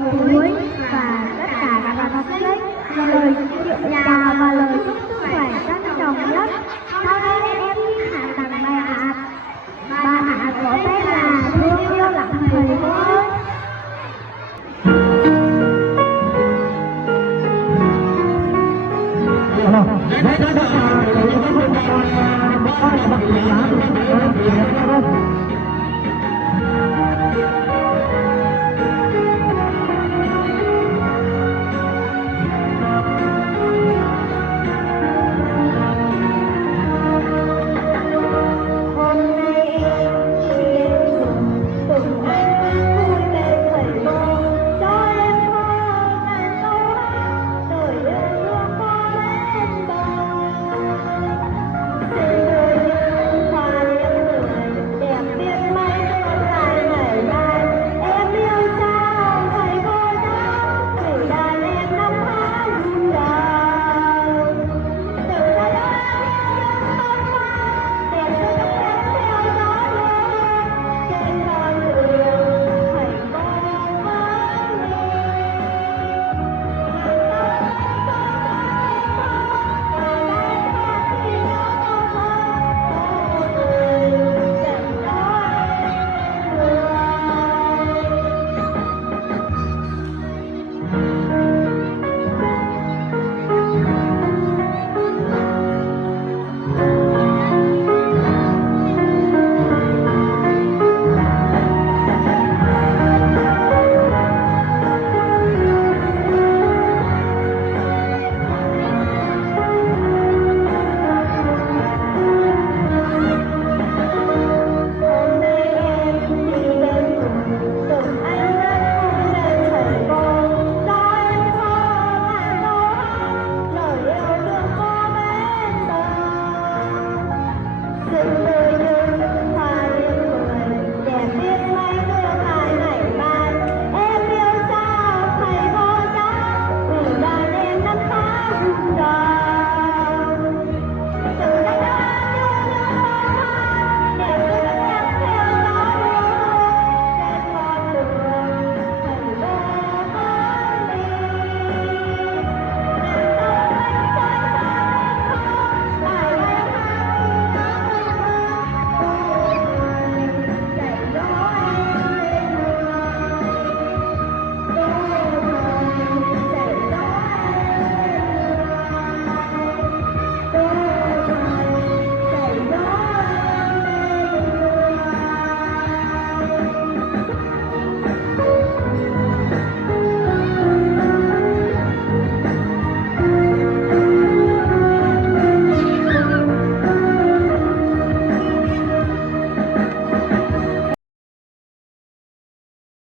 phụ huynh và tất cả các bạn học sinh lời chào và lời chúc sức khỏe trân trọng nhất. Sau đây em xin hát tặng bài hát. Bài hát có tên là Thương yêu lắm thầy cô ơi.